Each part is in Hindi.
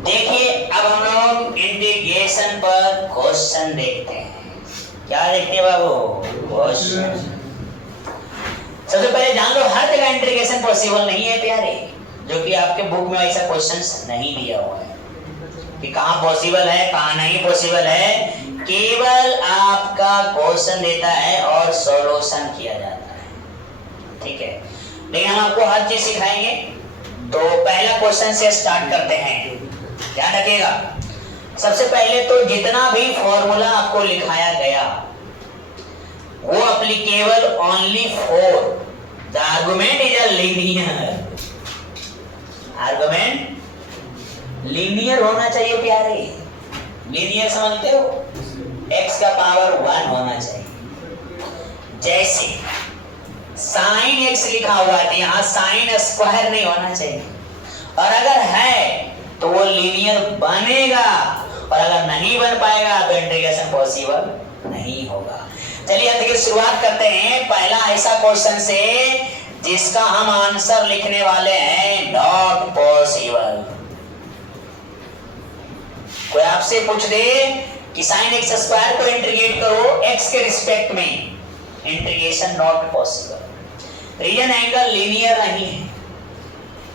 देखिए अब हम लोग इंटीग्रेशन पर क्वेश्चन देखते हैं। क्या देखते हैं बाबू? क्वेश्चन। सबसे पहले जान लो हर जगह इंटीग्रेशन पॉसिबल नहीं है प्यारे, जो कि आपके बुक में ऐसा क्वेश्चन नहीं दिया हुआ है कि कहाँ पॉसिबल है कहाँ नहीं पॉसिबल है। केवल आपका क्वेश्चन देता है और सॉल्यूशन किया जाता है, ठीक है। लेकिन हम आपको हर चीज सिखाएंगे। तो पहला क्वेश्चन से स्टार्ट करते हैं, ध्यान रखिएगा। सबसे पहले तो जितना भी फॉर्मूला आपको लिखाया गया वो applicable only for the argument is a linear. Argument linear होना चाहिए प्यारे। लीनियर समझते हो? x का पावर 1 होना चाहिए। जैसे साइन x लिखा हुआ है, यहाँ साइन स्क्वायर नहीं होना चाहिए, और अगर है तो वो लीनियर बनेगा, और अगर नहीं बन पाएगा तो इंटीग्रेशन पॉसिबल नहीं होगा। चलिए देखिए शुरुआत करते हैं पहला ऐसा क्वेश्चन से जिसका हम आंसर लिखने वाले हैं नॉट पॉसिबल। कोई आपसे पूछ दे कि साइन एक्स स्क्वायर को इंटीग्रेट करो एक्स के रिस्पेक्ट में, integration not possible. Reason angle linear नहीं है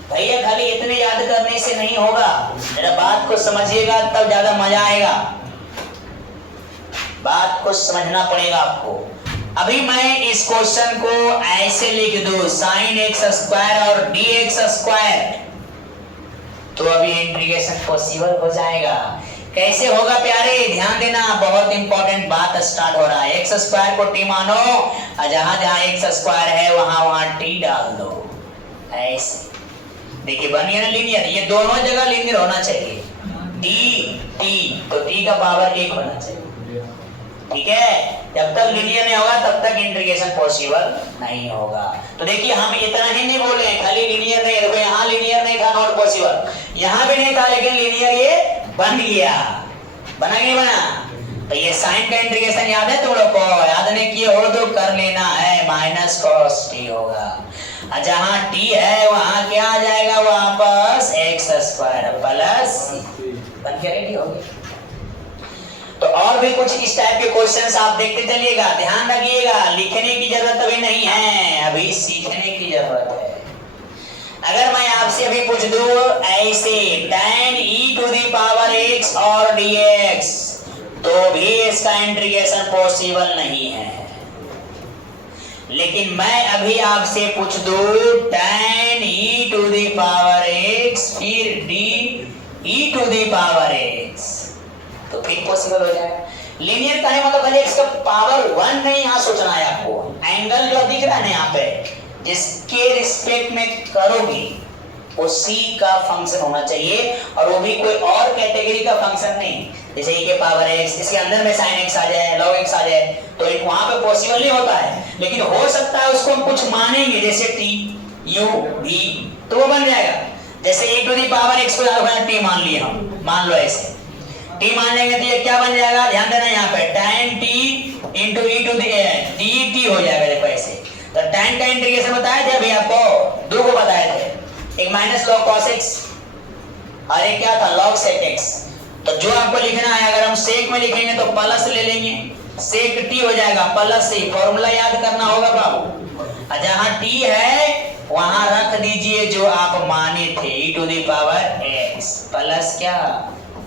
भैया, खाली इतने याद करने से नहीं होगा, जरा बात को समझिएगा तब ज्यादा मजा आएगा। बात को समझना पड़ेगा आपको। अभी मैं इस क्वेश्चन को ऐसे लिख दूं साइन एक्स स्क्वायर और डी एक्स स्क्वायर, तो अभी इंटीग्रेशन पॉसिबल हो जाएगा। कैसे होगा प्यारे? ध्यान देना, बहुत इंपॉर्टेंट बात स्टार्ट हो रहा है। एक्स स्क्वायर को टी मानो और जहां जहां एक्स स्क्वायर है वहां वहां टी डाल दो, ऐसे। देखिए बन गया ना लीनियर। ये दोनों जगह लीनियर होना चाहिए, टी टी, तो टी का पावर 1 होना चाहिए, ठीक है। जब तक लीनियर नहीं होगा तब तक इंटीग्रेशन पॉसिबल नहीं होगा। तो देखिए हम इतना ही नहीं बोले खाली लीनियर नहीं, देखो यहाँ लीनियर नहीं था नॉट पॉसिबल, यहाँ भी नहीं था लेकिन लीनियर ये बन गया। बना नहीं बना? तो ये साइन का इंटीग्रेशन याद है तुम लोग को? याद नहीं किए हो तो कर लेना है, माइनस कॉस टी होगा। जहां टी है वहां क्या आ जाएगा वापस? एक्स स्क्वायर प्लस बन के रेडी हो गया। तो और भी कुछ इस टाइप के क्वेश्चंस आप देखते चलिएगा, ध्यान रखिएगा। लिखने की जरूरत अभी नहीं है, अभी सीखने की जरूरत है। अगर मैं आपसे अभी पूछ दूं ऐसे tan e to the power x और dx, तो भी इसका इंटीग्रेशन पॉसिबल नहीं है। लेकिन मैं अभी आपसे पूछ दूं tan e to the power x फिर d e to the power x, तो फिर पॉसिबल हो जाएगा। लीनियर का है मतलब x का पावर 1 नहीं, यहाँ सोचना है आपको। एंगल जो दिख रहा है ना यहाँ पे, जिसके रिस्पेक्ट में करोगे वो c का फंक्शन होना चाहिए, और वो भी कोई और कैटेगरी का फंक्शन नहीं। जैसे e के पावर x, इसके अंदर में sin x आ जाए, log x आ जाए, तो एक वहां पे पॉसिबल नहीं होता है। लेकिन हो सकता है उसको हम कुछ मानेंगे, जैसे t u v, तो वो बन जाएगा। जैसे e to the power x को t मान लिए हम, मान लो ऐसे t मान लेंगे तो ये क्या बन जाएगा? ध्यान देना यहाँ पे tan t into e to the dt हो जाएगा। देखो ऐसे, तो tan का इंटीग्रेशन बताया थे अभी आपको, दो को बताए थे, एक माइनस log cos x और एक क्या था log sec x। तो जो आपको लिखना है, अगर हम sec में लिखेंगे तो प्लस ले लेंगे, sec t हो जाएगा प्लस c। फॉर्मूला याद करना होगा बाबू। जहां t है वहां रख दीजिए जो आप माने थे, e to the power x plus क्या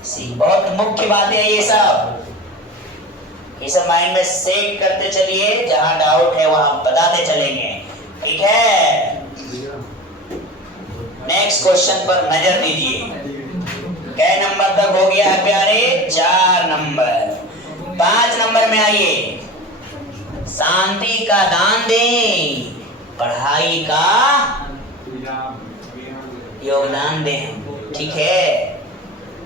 c। बहुत मुख्य बात है ये सब, ये सब माइंड में सेव करते चलिए, जहां डाउट है वहां बताते चलेंगे, ठीक है। नेक्स्ट क्वेश्चन पर नजर दीजिए। कै नंबर तक हो गया है प्यारे? 4 नंबर। 5 नंबर में आइए। शांति का दान दें, पढ़ाई का योगदान दें, ठीक है।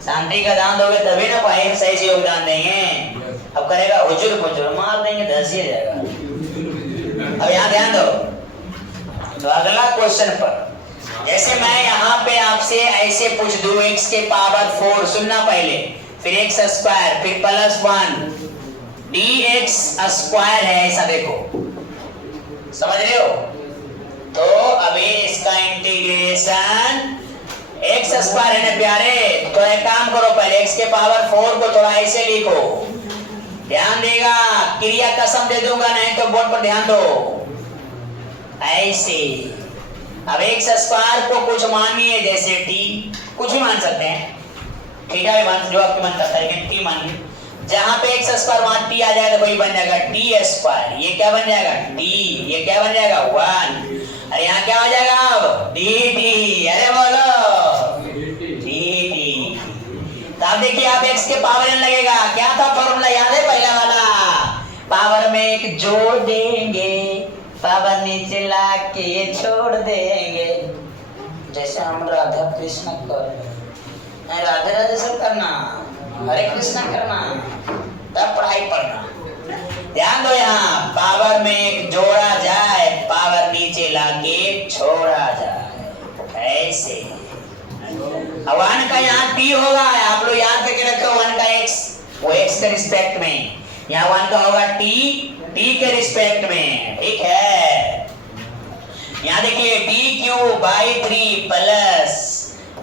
शांति का दान दोगे तभी ना पढ़ाई सही से योगदान देंगे। अब करेगा हुजूर पुजूर, मार देंगे, धस ही जाएगा। अब यहाँ ध्यान दो। तो अगला क्वेश्चन पर, जैसे मैं यहाँ पे आपसे ऐसे पूछ दूं x के पावर 4, सुनना पहले, फिर x स्क्वायर, फिर प्लस 1 dx स्क्वायर है, ऐसा देखो, समझ रहे हो? तो अभी इसका इंटीग्रेशन एक्स स्क्वायर है ना प्यारे, तो एक काम करो, पहले एक्स के पावर 4 को थोड़ा ऐसे लिखो, ध्यान देगा, क्रिया कसम दे दूंगा, नहीं तो बोर्ड पर ध्यान दो, ऐसे। अब एक्स स्क्वायर को कुछ मानिए, जैसे टी, कुछ भी मान सकते हैं, थीटा भी मान, जो आपके मन करता है, लेकिन टी मानिए। जहां पे एक्स स्क्वायर वहां टी आ जाएगा तो वही बन जाएगा टी स्क्वायर, ये क्या बन जाएगा टी, ये क्या बन जाएगा 1, और यहाँ क्या हो जाएगा अब डी टी, अरे बोलो डी टी। तो अब देखिए आप एक्स के पावर n लगेगा, क्या था फॉर्मूला याद है पहला वाला, पावर में एक जोड़ देंगे, पावर नीचे ला के छोड़ देंगे, जैसे हम राधा कृष्ण कर, राधे राधे सब करना, हरे कृष्णा करना, तब पढ़ाई पढ़ना। ध्यान दो, यहाँ पावर में एक जोड़ा जाए, पावर नीचे लाके छोड़ा जाए, ऐसे। अब 1 का यहाँ टी होगा, आप लोग याद करके रखो, 1 का x, वो x के रिस्पेक्ट में, यहाँ 1 का होगा टी के रिस्पेक्ट में, ठीक है। यहाँ देखिए dq/3 प्लस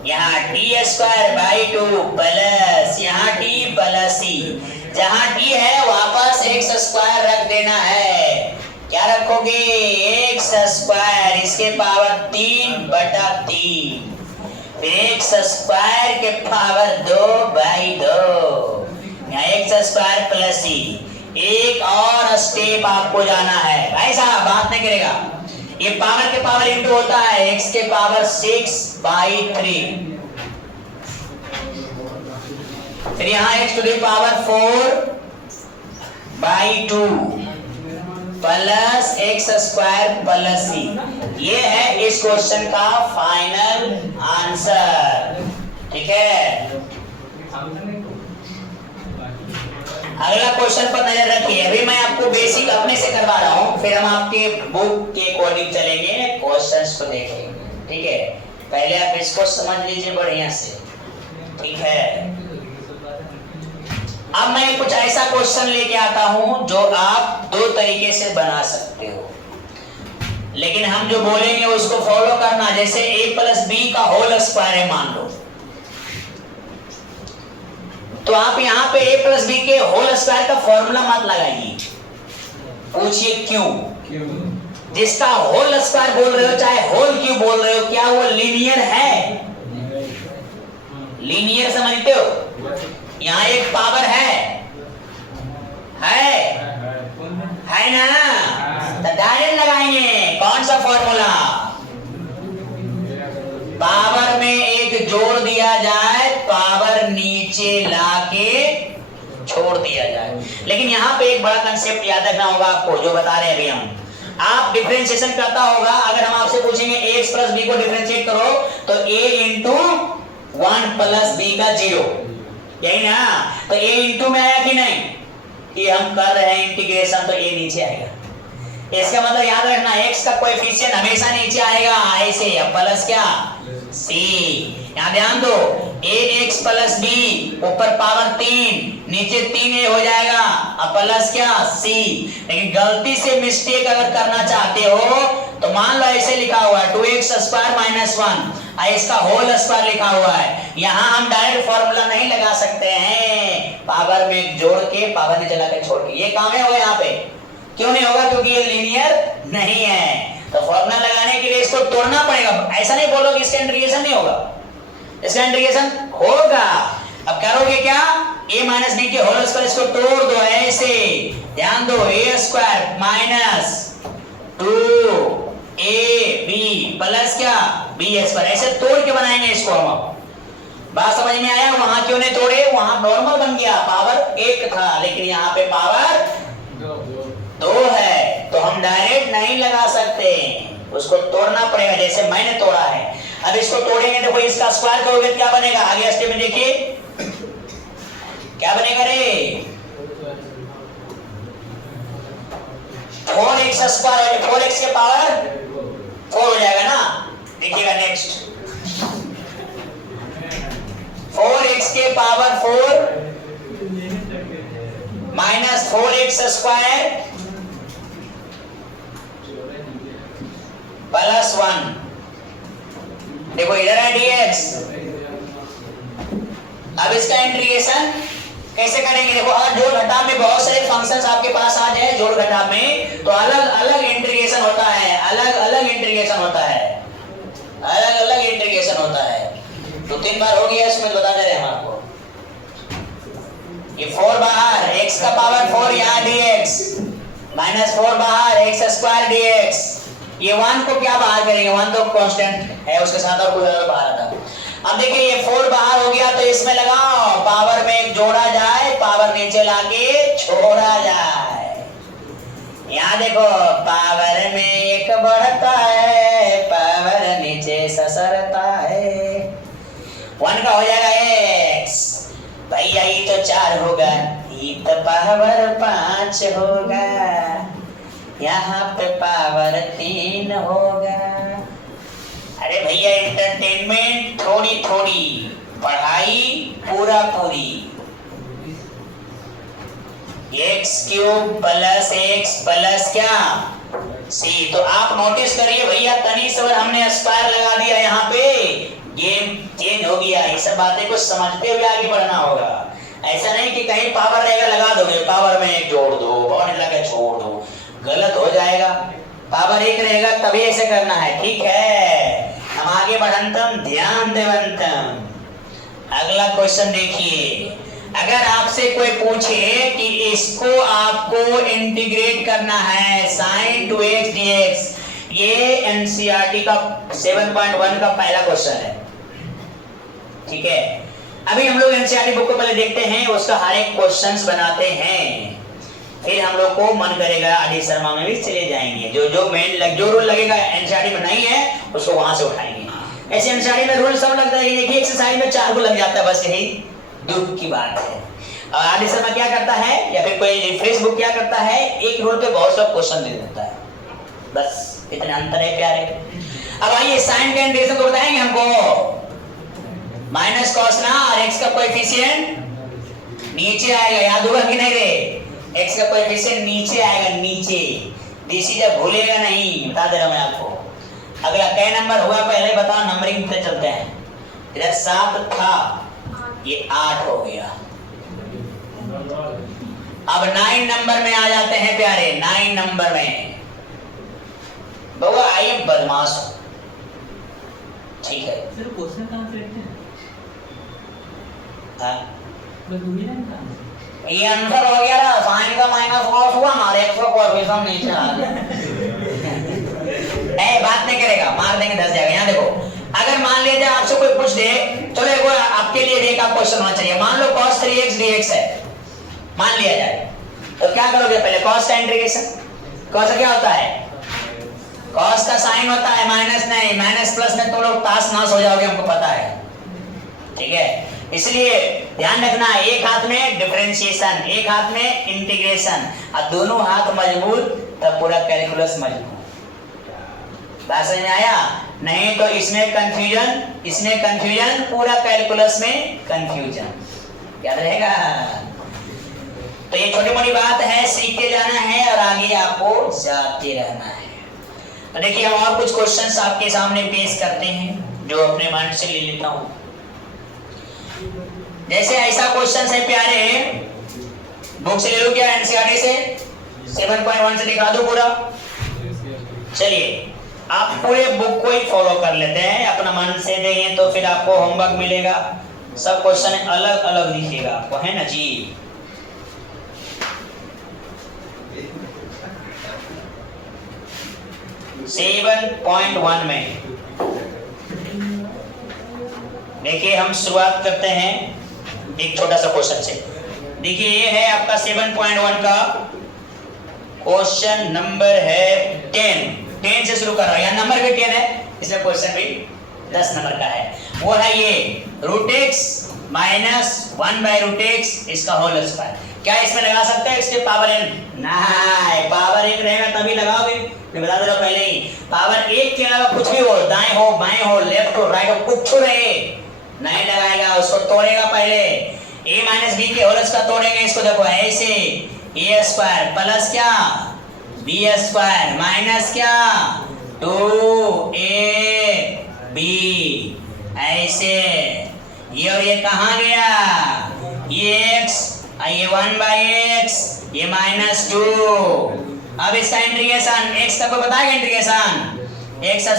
यहाँ टी स्क्वायर बाई 2 प्लस यहाँ टी प्लस सी, जहां टी है वापस एक्स स्क्वायर रख देना है, क्या रखोगे एक्स स्क्वायर, इसके पावर 3/3, फिर एक्स स्क्वायर के पावर 2/2, यहाँ एक्स स्क्वायर प्लस सी। एक और स्टेप आपको जाना है भाई साहब, बात नहीं करेगा, ये पावर के पावर इंटू होता है, x के पावर 6/3, फिर यहाँ x to the power 4/2 plus X square plus C. ये है इस क्वेश्चन का फाइनल आंसर, ठीक है। अगला क्वेश्चन पर नजर रखिए, अभी मैं आपको बेसिक अपने से करवा रहा हूं, फिर हम आपके बुक के अकॉर्डिंग चलेंगे, क्वेश्चंस को देखेंगे, ठीक है। पहले आप इसको समझ लीजिए बढ़िया से, ठीक है। अब मैं कुछ ऐसा क्वेश्चन लेके आता हूं जो आप 2 तरीके से बना सकते हो, लेकिन हम जो बोलेंगे उसको फॉलो करना। जैसे a + b का होल स्क्वायर है मान लो, तो आप यहाँ पे a + b के होल स्क्वायर का फॉर्मूला मत लगाइए, पूछिए क्यों। जिसका होल स्क्वायर बोल रहे हो चाहे होल क्यों बोल रहे हो, क्या वो लीनियर है? लीनियर समझते हो? यहाँ एक पावर है ना, तो डायरेक्ट लगाएंगे। कौन सा फॉर्मूला? पावर में एक जोड़ दिया जाए, पावर नीचे लाके छोड़ दिया जाए। लेकिन यहाँ पे एक बड़ा कंसेप्ट याद रखना होगा आपको, जो बता रहे हैं अभी हम। आप डिफरेंशिएशन करता होगा, अगर हम आपसे पूछेंगे ax + b को डिफरेंशिएट करो, तो a × 1 + b का 0, यही ना। तो a इंटू में आया कि नहीं, ये हम कर रहे हैं इंटीग्रेशन, तो a नीचे आएगा। इसका मतलब याद रखना, x का कोएफिशिएंट हमेशा नीचे आएगा, ऐसे। अब प्लस क्या c, यहाँ ध्यान दो, ax + b ऊपर पावर 3, नीचे 3a हो जाएगा, अब प्लस क्या c। लेकिन गलती से मिस्टेक अगर करना चाहते हो तो मान लो ऐसे लिखा हुआ है 2x² - 1, इसका होल स्क्वायर लिखा हुआ है। यहाँ हम डायरेक्ट फॉर्मूला नहीं लगा सकते हैं, पावर में जोड़ के पावर नीचे लाकर छोड़ के, ये काम है होगा यहाँ पे। क्यों नहीं होगा? क्योंकि ये लीनियर नहीं है। तो फॉर्मूला लगाने के लिए इसको तोड़ना पड़ेगा। ऐसा नहीं बोलो कि इसका इंटीग्रेशन नहीं होगा, इसका इंटीग्रेशन होगा। अब करोगे क्या, a - b के होल स्क्वायर, इसको तोड़ दो ऐसे, ध्यान दो, a² - 2ab प्लस क्या b², ऐसे तोड़ के बनाएंगे इसको हम। बात समझ में आया? वहां क्यों नहीं तोड़े, वहां नॉर्मल बन गया, पावर 1 था, लेकिन यहाँ पे पावर 2 है, तो हम डायरेक्ट नहीं लगा सकते, उसको तोड़ना पड़ेगा, जैसे मैंने तोड़ा है। अब इसको तोड़ेंगे तो कोई इसका स्क्वायर करोगे क्या बनेगा, आगे स्टेप में देखिए क्या बनेगा रे, 4x² 4x के पावर 4 हो जाएगा ना। देखिएगा नेक्स्ट, 4x के पावर 4 - 4x² + 1, देखो इधर है dx, अब इसका इंटीग्रेशन कैसे करेंगे? देखो अगर जोड़ घटाव में बहुत सारे फंक्शंस आपके पास आ जाए जोड़ घटाव में, तो अलग अलग इंटीग्रेशन होता है, अलग अलग इंटीग्रेशन होता है, अलग अलग इंटीग्रेशन होता है। तो 3 बार हो गया, इसमें बता दे रहे हैं हम आपको। ये 4 बाहर, x का पावर 4 यहाँ dx, माइनस 4 बाहर x स्क्वायर dx। ये 1 को क्या बाहर करेंगे? 1 तो कांस्टेंट है, उसके साथ और कोई और बाहर आता। अब देखिए ये 4 बाहर हो गया, तो इसमें लगाओ पावर में एक जोड़ा जाए, पावर नीचे लाके छोड़ा जाए। यहाँ देखो पावर में एक बढ़ता है, पावर नीचे ससरता है। 1 का हो जाएगा x, भैया ये तो 4 होगा, ये तो पावर 5 होगा, यहाँ पे पावर 3 होगा। अरे भैया एंटरटेनमेंट थोड़ी थोड़ी, पढ़ाई पूरा पूरी। x cube plus x plus क्या c। तो आप नोटिस करिए भैया, तनी सवर हमने स्क्वायर लगा दिया, यहाँ पे गेम चेंज हो गया। ये सब बातें को समझते हुए आगे बढ़ना होगा। ऐसा नहीं कि कहीं पावर रहेगा लगा दोगे, पावर में एक जोड़ दो, पावर लगा छोड़ दो, गलत हो जाएगा। पावर एक रहेगा तभी ऐसे करना है, ठीक है। हम आगे बढ़ंतम, ध्यान देवंतम। अगला क्वेश्चन देखिए, अगर आपसे कोई पूछे कि इसको आपको इंटीग्रेट करना है sin 2x dx, ये एनसीईआरटी का 7.1 का पहला क्वेश्चन है, ठीक है। अभी हम लोग एनसीईआरटी बुक को पहले देखते हैं, उसका हर एक क्वेश्चंस बनाते हैं, फिर हम लोग को मन करेगा आदि शर्मा में भी चले जाएंगे। जो रूल लगेगा एनसीईआरटी में नहीं है उसको वहां से उठाएंगे। ऐसे एनसीईआरटी में रूल सब लगता है, देखिए एक्सरसाइज में 4 को लग जाता है, बस यही दुख की बात है। और आदि शर्मा क्या करता है या फिर कोई फेसबुक क्या करता है, एक रूल पे बहुत सब क्वेश्चन दे देता है, बस इतना अंतर है प्यारे। अब आइए साइन के इंटीग्रेशन को बताएंगे हमको। माइनस कॉस ना, और x का कोएफिशिएंट नीचे आएगा, याद होगा कि नहीं रे? x का कोएफिशिएंट नीचे आएगा, नीचे। देसी जब भूलेगा नहीं, बता दे रहा मैं आपको। अगला कै नंबर हुआ पहले बताओ, नंबरिंग पे चलते हैं। इधर 7 था, ये 8 हो गया। अब 9 नंबर में आ जाते हैं प्यारे, 9 नंबर में। बउआ आइए बदमाश हो, ठीक है। सर क्वेश्चन कहां से लिखते हैं? हाँ ये ये आंसर हो गया ना, साइन का माइनस कॉस हुआ ना, x का कोएफिशिएंट नीचे आ गया। ए बात नहीं करेगा, मार देंगे 10 जाएगा। यहाँ देखो, अगर मान लीजिए आपसे कोई पूछ दे, चलो एक आपके लिए एक आप क्वेश्चन होना चाहिए। मान लो cos 3x dx है, मान लिया जाए, तो क्या करोगे? पहले cos का इंटीग्रेशन। cos क्या होता है? cos का साइन होता है, माइनस नहीं, माइनस प्लस में तो लोग ताश नाश हो जाओगे, हमको पता है, ठीक है। इसलिए ध्यान रखना, एक हाथ में डिफरेंशिएशन, एक हाथ में इंटीग्रेशन, और दोनों हाथ मजबूत तब पूरा कैलकुलस मजबूत। बात समझ में आया? नहीं तो इसमें कंफ्यूजन, पूरा कैलकुलस में कंफ्यूजन। याद रहेगा? तो ये छोटी मोटी बात है, सीखते जाना है और आगे आपको जाते रहना है। तो देखिए हम और कुछ क्वेश्चंस आपके सामने पेश करते हैं जो अपने माइंड से ले लेता हूं। जैसे ऐसा क्वेश्चन है प्यारे, बुक से ले लो क्या, एनसीईआरटी से 7.1 से दिखा दो पूरा। चलिए आप पूरे बुक को ही फॉलो कर लेते हैं, अपना मन से देंगे तो फिर आपको होमवर्क मिलेगा, सब क्वेश्चन अलग अलग दिखेगा आपको, है ना जी। 7.1 में देखिए हम शुरुआत करते हैं एक छोटा सा क्वेश्चन से। देखिए ये है आपका 7.1 का क्वेश्चन नंबर है 10 से शुरू कर रहा हूं, यहाँ नंबर भी 10 है, इसलिए क्वेश्चन भी 10 नंबर का है। वो है ये √x माइनस 1/√x इसका होल स्क्वायर। क्या इसमें लगा सकते हैं इसके पावर n? नहीं, पावर 1 रहेगा तभी लगाओगे, मैं बता दे रहा हूं पहले ही। पावर 1 के अलावा कुछ भी हो, दाएं हो बाएं हो लेफ्ट हो राइट हो, कुछ रहे नहीं लगाएगा, उसको तोड़ेगा पहले। a माइनस b के होल स्क्वायर तोड़ेंगे, इसको देखो ऐसे a स्क्वायर प्लस क्या b स्क्वायर माइनस क्या 2a बी, ऐसे ये और ये कहाँ गया, ये x, ये 1/x, ये -2। अब इसका इंटीग्रेशन, x का कोई बताएगा इंटीग्रेशन, x²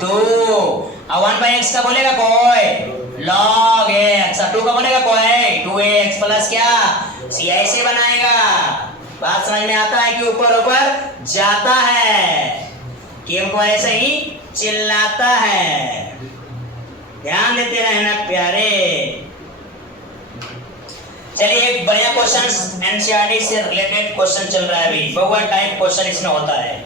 2 और 1/x का बोलेगा कोई log x, 2 का बोलेगा कोई 2x प्लस क्या, सी ऐसे बनाएगा। बात समझ में आता है कि ऊपर ऊपर जाता है कि हमको ऐसे ही चिल्लाता है। ध्यान देते रहना प्यारे। चलिए एक बढ़िया क्वेश्चन एनसीईआरटी से रिलेटेड क्वेश्चन चल रहा है अभी, बहुआ टाइप क्वेश्चन इसमें होता है।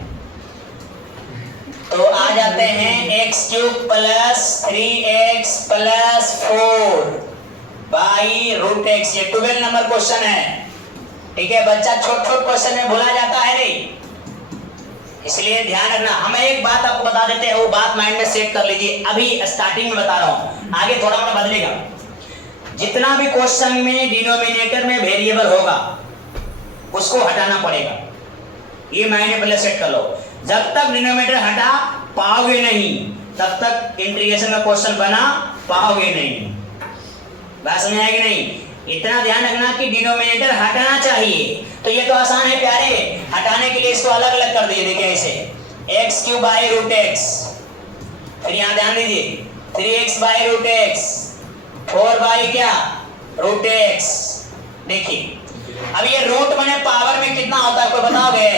तो आ जाते हैं x³ + 3x + 4/√x, ये 12 नंबर क्वेश्चन है। ठीक है, बच्चा छोट छोट क्वेश्चन में भुला जाता है नहीं, इसलिए ध्यान रखना। हम एक बात आपको बता देते हैं, वो बात माइंड में सेट कर लीजिए। अभी स्टार्टिंग में बता रहा हूं, आगे थोड़ा मोड़ा बदलेगा। जितना भी क्वेश्चन में डिनोमिनेटर में वेरिएबल होगा उसको हटाना पड़ेगा, ये माइंड में पहले सेट कर लो। जब तक डिनोमिनेटर हटा पाओगे नहीं तब तक इंटीग्रेशन का क्वेश्चन बना पाओगे नहीं। बात समझ आएगी नहीं? इतना ध्यान रखना कि डिनोमिनेटर हटाना चाहिए। तो ये तो आसान है प्यारे, हटाने के लिए इसको अलग अलग कर दीजिए। देखिए ऐसे x³ √x, फिर यहाँ ध्यान दीजिए 3x/√x, 4 क्या √x। देखिए अब ये रूट बने पावर में कितना होता है कोई बताओगे?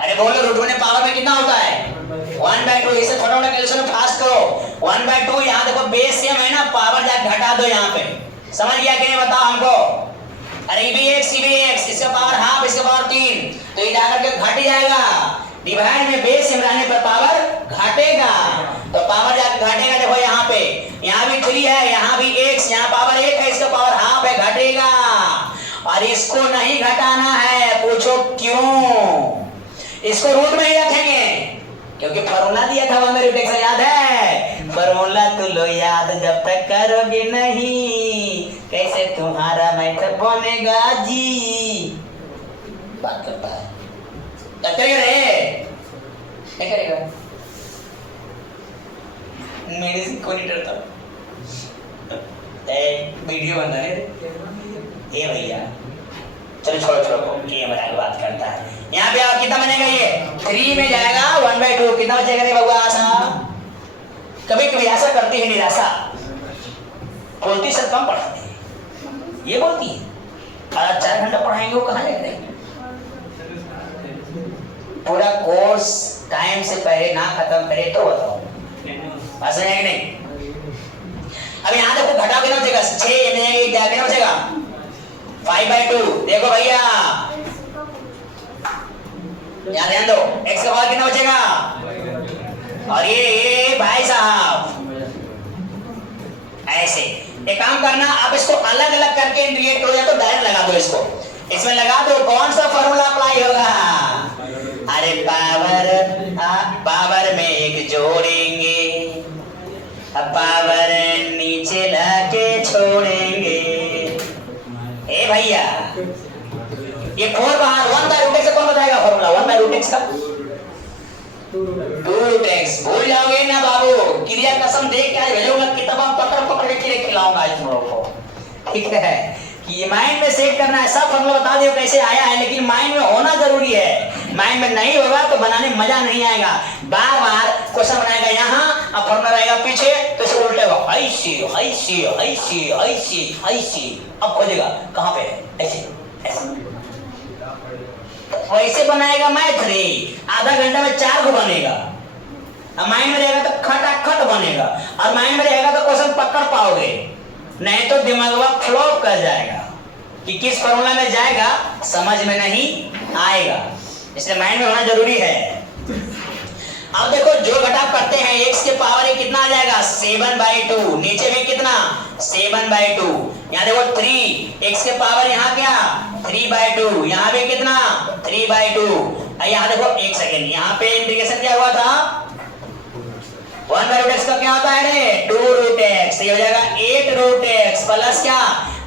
अरे बोलो, रूट बने पावर में कितना होता है? 1/2। इसे थोड़ा थोड़ा कैलकुलेशन फास्ट करो। 1/2 यहाँ देखो बेस सेम है ना, पावर जाके घटा दो यहाँ पे। समझ गया कि नहीं बताओ हमको? अरे ये भी x, इसका पावर हाफ, इसका पावर 3, तो ये जाकर के घट जाएगा। डिवाइड में बेस सेम रहने पर पावर घटेगा, तो पावर जाकर घटेगा। देखो यहाँ पे, यहाँ भी 3 है, यहाँ भी x, यहाँ पावर 1 है, इसका पावर हाफ है, घटेगा। और इसको नहीं घटाना है, पूछो क्यों? इसको रूट में ही रखेंगे क्योंकि फॉर्मूला दिया था 1/√x, याद है? फॉर्मूला तो लो याद, जब तक करोगे नहीं कैसे तुम्हारा मैथड बनेगा जी। बात करता है करेगा रे, क्या करेगा? मेरे से कोई नहीं डरता। वीडियो बन रहा है ये भैया, चलो छोड़ो, ये बना के बात करता है। यहाँ पे आप कितना बनेगा? ये 3 में जाएगा 1/2, कितना बचेगा रे बउआ? आशा कभी कभी ऐसा करती है निराशा, बोलती सर कम पढ़ाते हैं, ये बोलती है और 4 घंटा पढ़ाएंगे, वो कहाँ जाएंगे? पूरा कोर्स टाइम से पहले ना खत्म करे तो बताओ, ऐसा है कि नहीं? अब यहाँ देखो घटा कितना बचेगा? 6 में क्या कितना बचेगा? 5/2। देखो भैया यहाँ ध्यान दो, x का पावर कितना बचेगा? और ये भाई साहब ऐसे एक काम करना, आप इसको अलग अलग करके इंटीग्रेट हो जाए तो डायरेक्ट लगा दो, इसको इसमें लगा दो। कौन सा फॉर्मूला अप्लाई होगा? अरे पावर में 1 जोड़ेंगे, पावर नीचे लाके छोड़ेंगे। ए भैया ये 4 बाहर 1/√x से कौन बताएगा फॉर्मूला? 1/√x का 2√x भूल जाओगे ना बाबू, क्रिया कसम देख के आज भेजूंगा, किताब पकड़ पकड़ के क्रिया खिलाऊंगा आज तुम लोगों को। ठीक है कि माइंड में सेट करना है, सब फॉर्मूला बता दियो कैसे आया है, लेकिन माइंड में होना जरूरी है। माइंड में नहीं होगा तो बनाने में मजा नहीं आएगा। बार बार क्वेश्चन बनाएगा यहाँ, अब फॉर्मूला रहेगा पीछे, तो इसे उल्टेगा ऐसे ऐसे ऐसे ऐसे ऐसे, अब खोजेगा कहाँ पे है, ऐसे ऐसे वैसे बनाएगा मैथ रे। आधा घंटा में 4 को बनेगा। अब माइंड में रहेगा तो खटाखट बनेगा, और माइंड में रहेगा तो क्वेश्चन पकड़ पाओगे, नहीं तो दिमाग फ्लॉप कर जाएगा कि किस फॉर्मूला में जाएगा, समझ में नहीं आएगा। इसलिए माइंड में होना जरूरी है। अब देखो जो घटाव करते हैं, x के पावर ये कितना आ जाएगा? 7/2। नीचे में कितना? 7/2। यहाँ देखो 3, x के पावर यहाँ क्या? 3/2। यहाँ पे कितना? 3/2। यहाँ देखो एक सेकेंड, यहाँ पे इंटीग्रेशन क्या हुआ था? 1/√x का क्या होता है रे? 2√x। ये हो जाएगा 8√x प्लस क्या?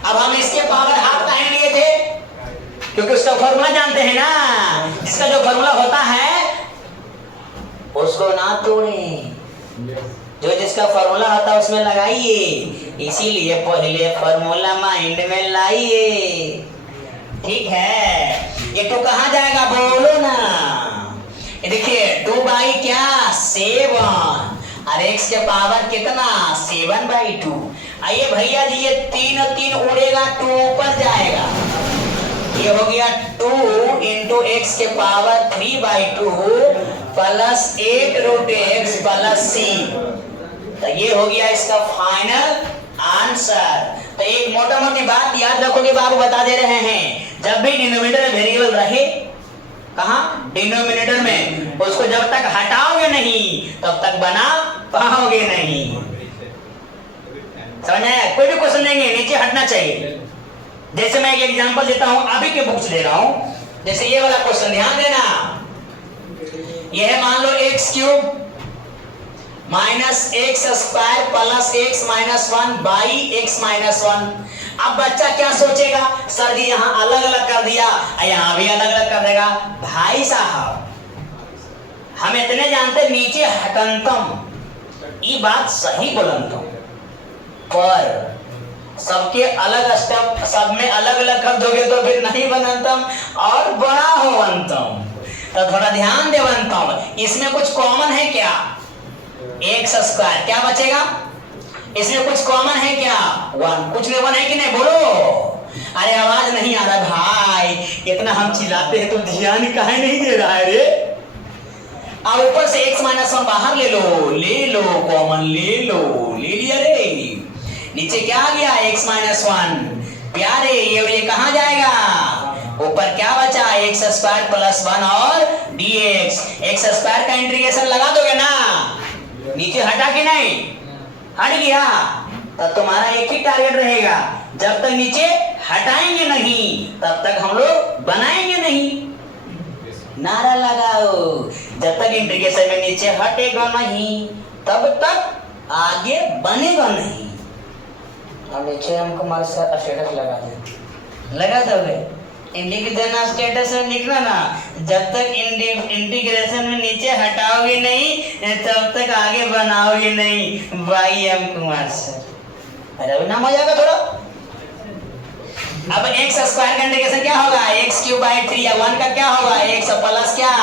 अब हम इसके पावर हाफ काहे लिए थे? क्योंकि उसका फॉर्मूला जानते हैं ना, इसका जो फॉर्मूला होता है उसको ना तोड़ें। जो जिसका फॉर्मूला होता है उसमें लगाइए, इसीलिए पहले फॉर्मूला माइंड में लाइए। ठीक है, ये 2 कहाँ जाएगा बोलो ना। ये देखिए 2 बाई क्या 7 और x के पावर कितना 7/2। आइए भैया जी ये 3 और 3 उड़ेगा 2 ऊपर जाएगा, ये हो गया 2 इंटू एक्स के power 3/2 plus 8√x plus c। तो ये हो गया इसका फाइनल आंसर। तो एक मोटा मोटी बात याद रखोगे, बाबू बता दे रहे हैं, जब भी डिनोमिनेटर वेरिएबल रहे कहां डिनोमिनेटर में, उसको जब तक हटाओगे नहीं तब तक बना पाओगे नहीं। समझ में आया? कोई भी क्वेश्चन देंगे नीचे हटना चाहिए। जैसे मैं एक एग्जांपल देता हूं, अभी के बुक्स दे रहा हूं, जैसे ये वाला क्वेश्चन ध्यान देना। यह है मान लो x cube minus x square plus x minus 1 by x minus 1। अब बच्चा क्या सोचेगा, सर जी यहाँ अलग अलग कर दिया, यहाँ भी अलग अलग कर देगा। भाई साहब हम इतने जानते नीचे हटनतम, ये बात सही बोलनतम, पर सबके अलग स्टेप, सब में अलग अलग कर दोगे तो फिर नहीं बनतम और बड़ा हो बनतम। तो थोड़ा ध्यान दे बनतम। इसमें कुछ कॉमन है क्या, एक्स स्क्वायर क्या बचेगा, इसमें कुछ कॉमन है क्या 1, कुछ कॉमन है कि नहीं बोलो। अरे आवाज नहीं आ रहा भाई, इतना हम चिल्लाते हैं तो ध्यान काहे नहीं दे रहा है रे। अब ऊपर से x माइनस 1 बाहर ले लो कॉमन ले लिया रे। नीचे क्या आ गया x माइनस 1 प्यारे, ये कहां जाएगा, ऊपर क्या बचा x स्क्वायर प्लस 1 और dx। x स्क्वायर का इंटीग्रेशन लगा दोगे ना, नीचे हटा के नहीं, हट गया, तब तुम्हारा एक ही टारगेट रहेगा, जब तक नीचे हटाएंगे नहीं तब तक हम लोग बनाएंगे नहीं। नारा लगाओ, जब तक इंटीग्रेशन में नीचे हटेगा नहीं तब तक आगे बनेगा नहीं। अब नीचे हमको हमारे साथ स्टेटस लगा दोगे, इंटीग्रेशन स्टेटस में लिखना ना, जब तक इंटीग्रेशन में नीचे हटाओगे नहीं तब तक आगे बनाओगे नहीं। भाई एम कुमार सर, अरे नाम हो जाएगा थोड़ा। अब x स्क्वायर का इंटीग्रेशन क्या होगा, x क्यूब बाई 3 या 1 का क्या होगा x प्लस क्या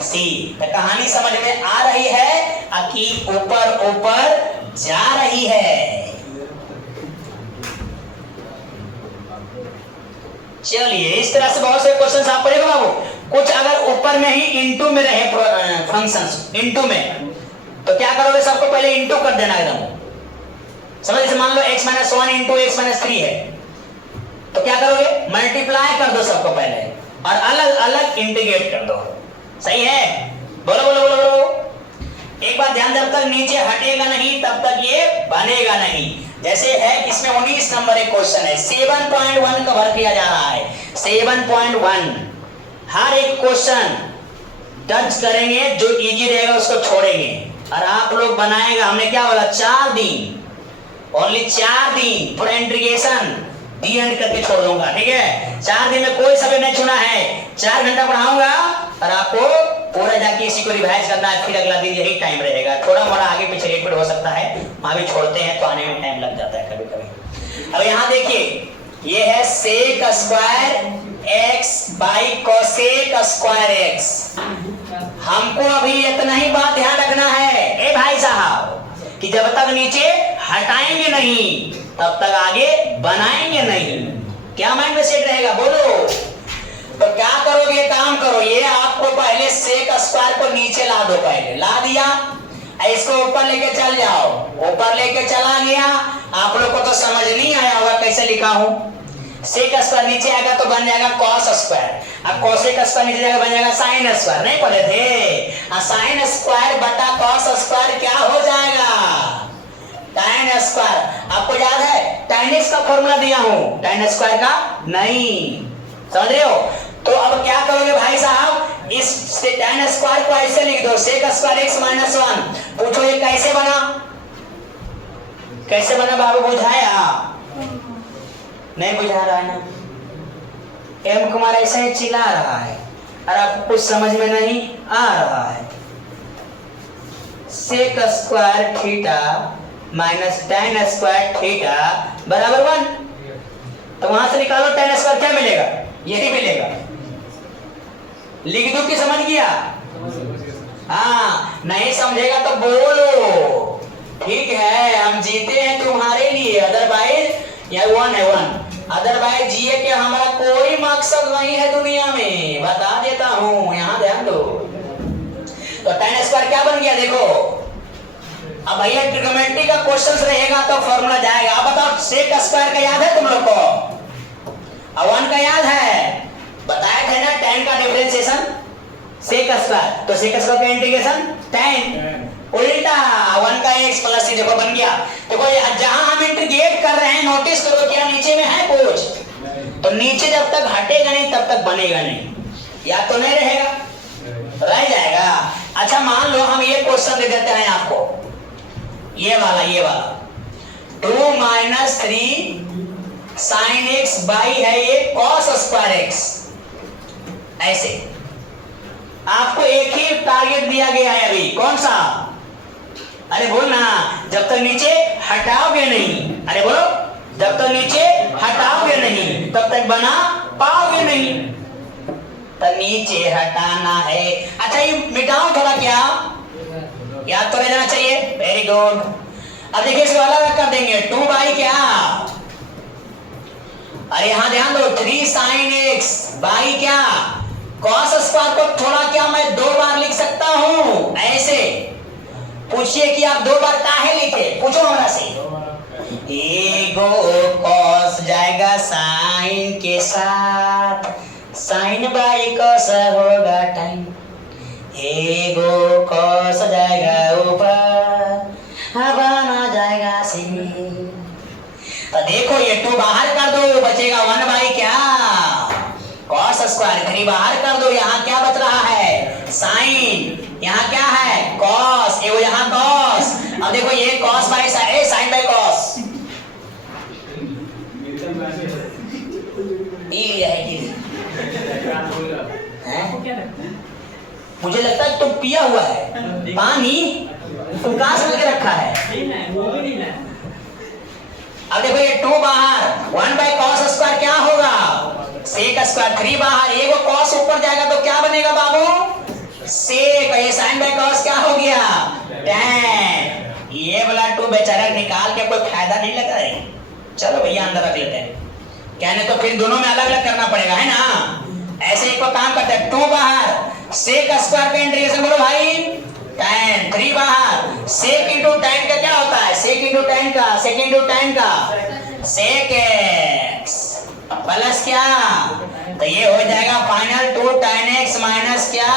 c। तो कहानी समझ में आ रही है कि ऊपर ऊपर जा रही है। चलिए इस तरह से बहुत से क्वेश्चन आप पढ़ेगा बाबू। कुछ अगर ऊपर में ही इनटू में रहे फंक्शंस इनटू में, तो क्या करोगे, सबको पहले इनटू कर देना एकदम। समझ, जैसे मान लो x minus 1 into x minus 3 है, तो क्या करोगे, मल्टीप्लाई कर दो सबको पहले और अलग अलग इंटीग्रेट कर दो। सही है, बोलो बोलो बोलो बोलो। एक बात ध्यान, जब तक नीचे हटेगा नहीं तब तक ये बनेगा नहीं। जैसे है इसमें 19 नंबर एक क्वेश्चन है, 7.1 कवर किया जा रहा है। 7.1 हर एक क्वेश्चन टच करेंगे, जो इजी रहेगा उसको छोड़ेंगे और आप लोग बनाएगा। हमने क्या बोला, 4 दिन, ओनली 4 दिन पूरा इंटीग्रेशन दी एंड करके छोड़ दूंगा। ठीक है, 4 दिन में कोई सब्जेक्ट नहीं छूना है, 4 घंटा पढ़ाऊंगा और आपको पूरा जाके इसी को रिवाइज करना है। फिर अगला दिन यही टाइम रहेगा, थोड़ा मोड़ा आगे पीछे रिपीट हो सकता है, वहां भी छोड़ते हैं तो आने में टाइम लग जाता है कभी कभी। अब यहाँ देखिए, ये है sec square x by cosec square x। हमको अभी इतना ही बात ध्यान रखना है ए भाई साहब, कि जब तक नीचे हटाएंगे नहीं तब तक आगे बनाएंगे नहीं। क्या माइंड में सेट रहेगा बोलो। तो क्या करोगे, काम करो, ये आपको पहले सेक स्क्वायर को नीचे ला दो, पहले ला दिया, इसको ऊपर लेके चल जाओ, ऊपर लेके चला गया। आप लोग को तो समझ नहीं आया होगा कैसे लिखा हूं। सेक स्क्वायर नीचे आएगा तो बन जाएगा कॉस स्क्वायर, अब कोसेक स्क्वायर नीचे जाएगा बन जाएगा साइन स्क्वायर। नहीं पढ़े थे, साइन स्क्वायर बटा कॉस स्क्वायर क्या हो जाएगा, tan स्क्वायर। आपको याद है tan x का फॉर्मूला दिया हूं, tan स्क्वायर का नहीं, समझ रहे हो। तो अब क्या करोगे भाई साहब, इस tan स्क्वायर को ऐसे लिख दो, सेक स्क्वायर x माइनस 1। पूछो ये कैसे बना, कैसे बना बाबू, बुझाया नहीं, बुझा रहा है ना। एम कुमार ऐसे ही चिल्ला रहा है और आपको कुछ समझ में नहीं आ रहा है। Sec square theta minus tan square theta बराबर 1। तो वहां से निकालो tan स्क्वायर, क्या मिलेगा? यही मिलेगा। लिख दो कि समझ गया? हाँ, नहीं समझेगा तो बोलो। ठीक है, हम जीते हैं तुम्हारे लिए, अदरवाइज यह 1 है 1, अदरवाइज जिए के हमारा कोई मकसद नहीं है दुनिया में, बता देता हूं, यहाँ ध्यान दो। तो tan स्क्वायर क्या बन गया देखो। अब भैया ट्रिग्नोमेट्री का क्वेश्चन रहेगा तो फॉर्मूला जाएगा। अब बताओ सेक स्क्वायर का याद है तुम लोग को? अब 1 का याद है? बताया थे ना tan का डिफरेंशिएशन सेक स्क्वायर, तो सेक स्क्वायर का इंटीग्रेशन tan, उल्टा 1 का x प्लस c देखो बन गया। देखो जहां हम इंटीग्रेट कर रहे हैं नोटिस करो क्या नीचे में है कुछ? तो नीचे जब तक हटेगा नहीं तब तक बनेगा नहीं, या तो नहीं रहेगा, रह जाएगा। अच्छा मान लो हम ये क्वेश्चन दे देते हैं आपको, ये वाला 2 माइनस 3 साइन x बाई है ये cos स्क्वायर x। ऐसे आपको एक ही टारगेट दिया गया है अभी, कौन सा? अरे बोल ना, जब तक नीचे हटाओगे नहीं, अरे बोलो, जब तक नीचे हटाओगे नहीं तब तक बना पाओगे नहीं। तो नीचे हटाना है। अच्छा ये मिटाओ थोड़ा, क्या याद तो रह जाना चाहिए। Very good. अब देखिए इसको अलग कर देंगे, 2 बाई क्या, अरे यहां ध्यान दो, 3 साइन x बाई क्या cos स्क्वायर को थोड़ा क्या मैं 2 बार लिख सकता हूं ऐसे। पूछिए कि आप 2 बार काहे लिखे, पूछो हमरा से। एगो cos जाएगा साइन के साथ, साइन बाई cos होगा टाइम, एगो cos जाएगा ऊपर, हवा ना जाएगा सी। तो देखो ये 2 बाहर कर दो, बचेगा 1 बाई क्या cos स्क्वायर, 3 बाहर कर दो, यहाँ क्या बच रहा है साइन, यहाँ क्या है cos, ये वो यहाँ cos। अब देखो ये cos by sine by cos है कि आपको क्या लगता है? मुझे लगता है तुम पिया हुआ है पानी, तुम कहाँ समझ के रखा है? नहीं है, वो भी नहीं है। अब देखो ये 2 बाहर, 1 बाई cos स्क्वायर क्या होगा सेक स्क्वायर, 3 बाहर, ये वो cos ऊपर जाएगा तो क्या बनेगा बाबू सेक, ये साइन बाई cos क्या हो गया tan। ये वाला 2 बेचारा निकाल के कोई फायदा नहीं लगा है। चलो भैया अंदर रख लेते हैं, कहने तो फिर दोनों में अलग अलग करना पड़ेगा है ना। ऐसे एक को काम करते हैं, 2 बाहर सेक स्क्वायर का इंटीग्रेशन बोलो भाई tan, 3 बाहर सेक इंटू tan का क्या होता है, सेक इंटू tan का, सेक इंटू tan का सेक x प्लस क्या, तो ये हो जाएगा फाइनल 2 tan x माइनस क्या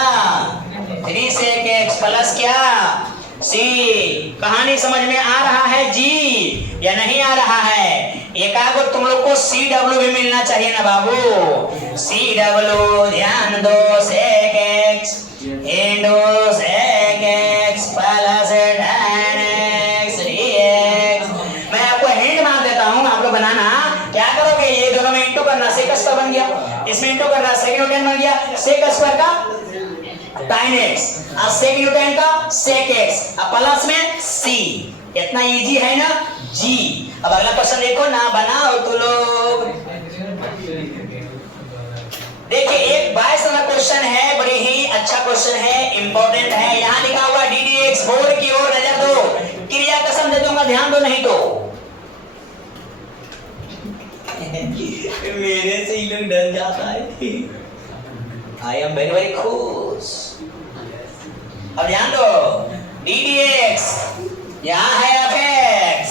3 सेक x प्लस क्या c। कहानी समझ में आ रहा है जी या नहीं आ रहा है? एकागो तुम लोग को CW भी मिलना चाहिए ना बाबू, CW ध्यान दो, sec x into sec x plus tan x dx। मैं आपको हिंट मार देता हूं, आप लोग बनाना क्या करोगे, ये दोनों में इंटू करना, सेक स्क्वायर बन गया, इसमें इंटू करना सेक इंटू tan बन गया, सेक स्क्वायर का tan x और सेक इंटू tan का सेक x और प्लस में c। इतना इजी है ना जी। अब अगला क्वेश्चन देखो ना, बनाओ तो लोग। देखिए एक 22 नंबर क्वेश्चन है, बड़ी ही अच्छा क्वेश्चन है, इंपॉर्टेंट है। यहाँ लिखा हुआ ddx, बोर्ड की ओर नजर दो, क्रिया कसम दे दूंगा, ध्यान दो नहीं तो। मेरे से ही लोग डर जाता है। आई एम वेरी वेरी खुश। अब ध्यान दो, ddx यहाँ है fx,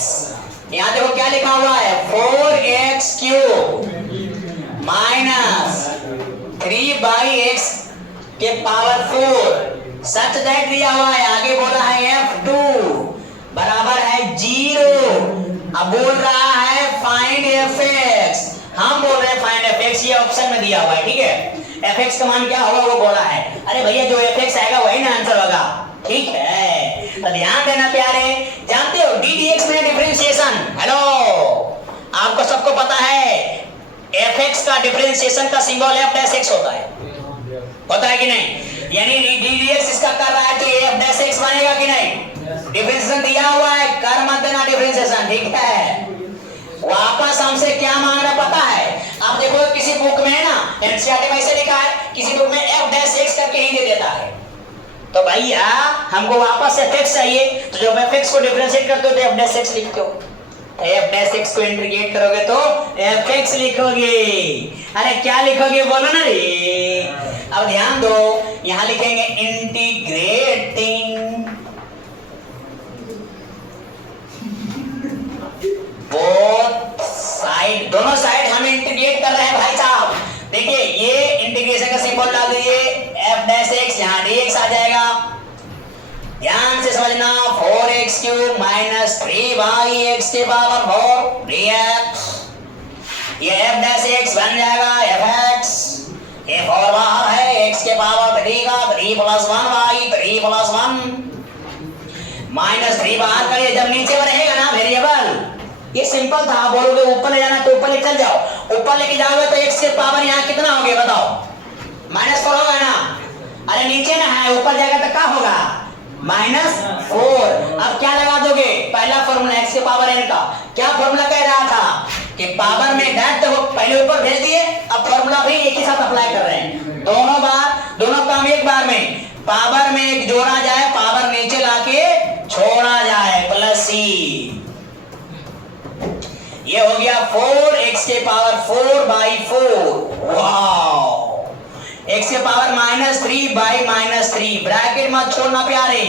यहाँ देखो क्या लिखा हुआ है 4x cube minus 3 by x के पावर 4 सच दैट दिया हुआ है। आगे बोला है f2 बराबर है 0। अब बोल रहा है फाइंड fx, हम बोल रहे हैं फाइंड fx, ये ऑप्शन में दिया हुआ है। ठीक है, fx का मान क्या होगा वो बोला है। अरे भैया जो fx आएगा वही ना आंसर होगा। ठीक है, तो ध्यान देना प्यारे। जानते हो ddx में डिफरेंशिएशन, हेलो आपको सबको पता है fx का डिफरेंशिएशन का सिंबल f डैश x होता है, पता है कि नहीं? यानी ddx इसका कर रहा है तो ये f डैश x बनेगा कि नहीं? डिफरेंशिएशन दिया हुआ है, कर मत देना डिफरेंशिएशन, ठीक है। वापस हमसे क्या मांग रहा पता है? आप देखो किसी बुक में है ना, एनसीईआरटी में ऐसे लिखा है, किसी बुक में f डैश x करके ही दे देता है। तो भैया हमको वापस fx चाहिए, तो जब fx को डिफरेंशिएट करते हो तो f डैश x लिखते हो। f डैश x को इंटीग्रेट करोगे तो fx लिखोगे। अरे क्या लिखोगे बोलो ना रे। अब ध्यान दो, यहां लिखेंगे इंटीग्रेटिंग बोथ साइड, दोनों साइड हम इंटीग्रेट कर रहे हैं भाई साहब। देखिए ये इंटीग्रेशन का सिंबल डाल दीजिए, f डैश x, यहाँ dx आ जाएगा। ध्यान से समझना, 4x क्यूब माइनस 3y(x के पावर 4) dx, ये f डैश x बन जाएगा fx, ये 4 बाहर है, x के पावर 3 का 3 प्लस 1y, 3 प्लस 1 माइनस 3 बाहर करिए, जब नीचे में रहेगा ना वेरिएबल, ये सिंपल था। बोलोगे ऊपर ले जाना तो ऊपर ले चल जाओ, ऊपर लेके जाओगे तो x के पावर यहाँ कितना हो गया बताओ? -4 होगा ना। अरे नीचे ना है, ऊपर जाएगा तो क्या होगा? -4। अब क्या लगा दोगे? पहला फॉर्मूला x के पावर n का, क्या फॉर्मूला कह रहा था कि पावर में डायरेक्ट तो पहले ऊपर भेज दिए, अब फॉर्मूला भी एक ही साथ अप्लाई कर रहे हैं। दोनों काम एक बार में, पावर में एक जोड़ा जाए, पावर नीचे लाके छोड़ा जाए, प्लस c। ये हो गया 4x के पावर 4/4। वाओ, x के पावर -3/-3, ब्रैकेट मत छोड़ना प्यारे,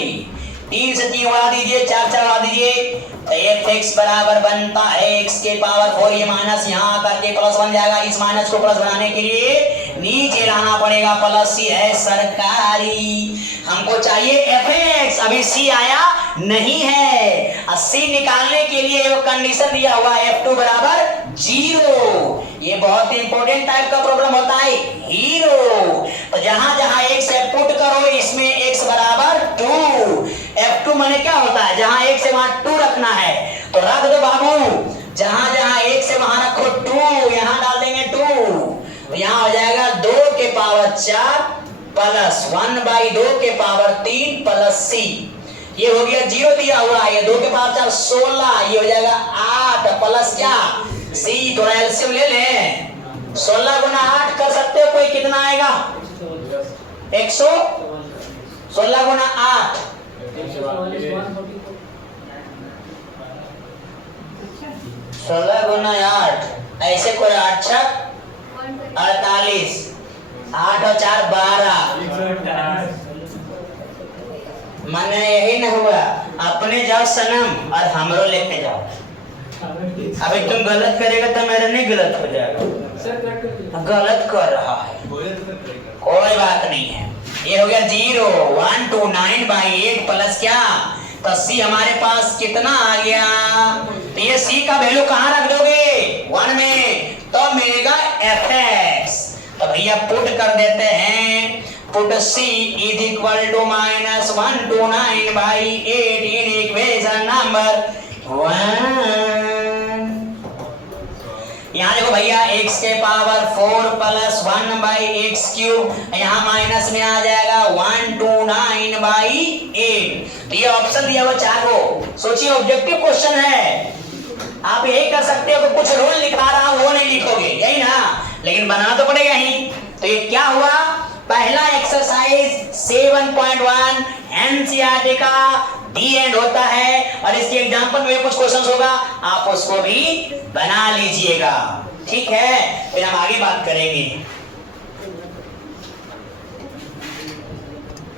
3 से 3 उड़ा दीजिए, 4 उड़ा दीजिए, तो fx बराबर बनता है x के पावर 4, ये माइनस यहाँ करके प्लस बन जाएगा। इस माइनस को प्लस बनाने के लिए नीचे लाना पड़ेगा, प्लस c है सरकारी। हमको चाहिए fx, अभी c आया नहीं है। c निकालने के लिए वो कंडीशन दिया हुआ है f2 बराबर 0। ये बहुत इंपॉर्टेंट टाइप का प्रॉब्लम होता है, हीरो। तो जहां जहां x से पुट करो, इसमें x बराबर 2, f2 माने क्या होता है? जहां x से वहां 2 रखना है तो रख दो बाबू, जहां जहां x से वहां रखो 2, यहां डाल देंगे 2, तो यहां हो जाएगा 2 के पावर 4 प्लस 1/2 के पावर 3 प्लस c। ये हो गया 0 दिया हुआ है, ये 2 के पावर 4 16, ये हो जाएगा 8 प्लस क्या c। थोड़ा एलसीएम ले लें, 16 गुना 8 कर सकते हो, कोई कितना आएगा? 100। 16 गुना 8 16 गुना 8, ऐसे कोई 8 छक 48, 8 और 4 12। माने यही न हुआ, अपने जाओ सनम और हमरो लेके जाओ। अभी तुम गलत करेगा तो मेरा नहीं गलत हो जाएगा, गलत कर रहा है, कोई बात नहीं है। ये हो गया 0, 129/8 प्लस क्या, तो c हमारे पास कितना आ गया? तो ये c का वैल्यू कहाँ रख दोगे? 1 में, तो मिलेगा fx। तो भैया पुट कर देते हैं, put c is equal to -129/8 in equation number 1। यहाँ देखो भैया x के पावर 4 प्लस 1/x क्यूब, यहाँ माइनस में आ जाएगा 129/8। तो ये ऑप्शन दिया हुआ 4 को। सोचिए ऑब्जेक्टिव क्वेश्चन है, आप यही कर सकते हो कि कुछ रूल लिखा रहा हूं वो नहीं लिखोगे, यही ना, लेकिन बनाना तो पड़ेगा ही। तो ये क्या हुआ? पहला एक्सरसाइज 7.1 एनसीईआरटी का डी एंड होता है, और इसके एग्जांपल में कुछ क्वेश्चंस होगा, आप उसको भी बना लीजिएगा, ठीक है। फिर हम आगे बात करेंगे।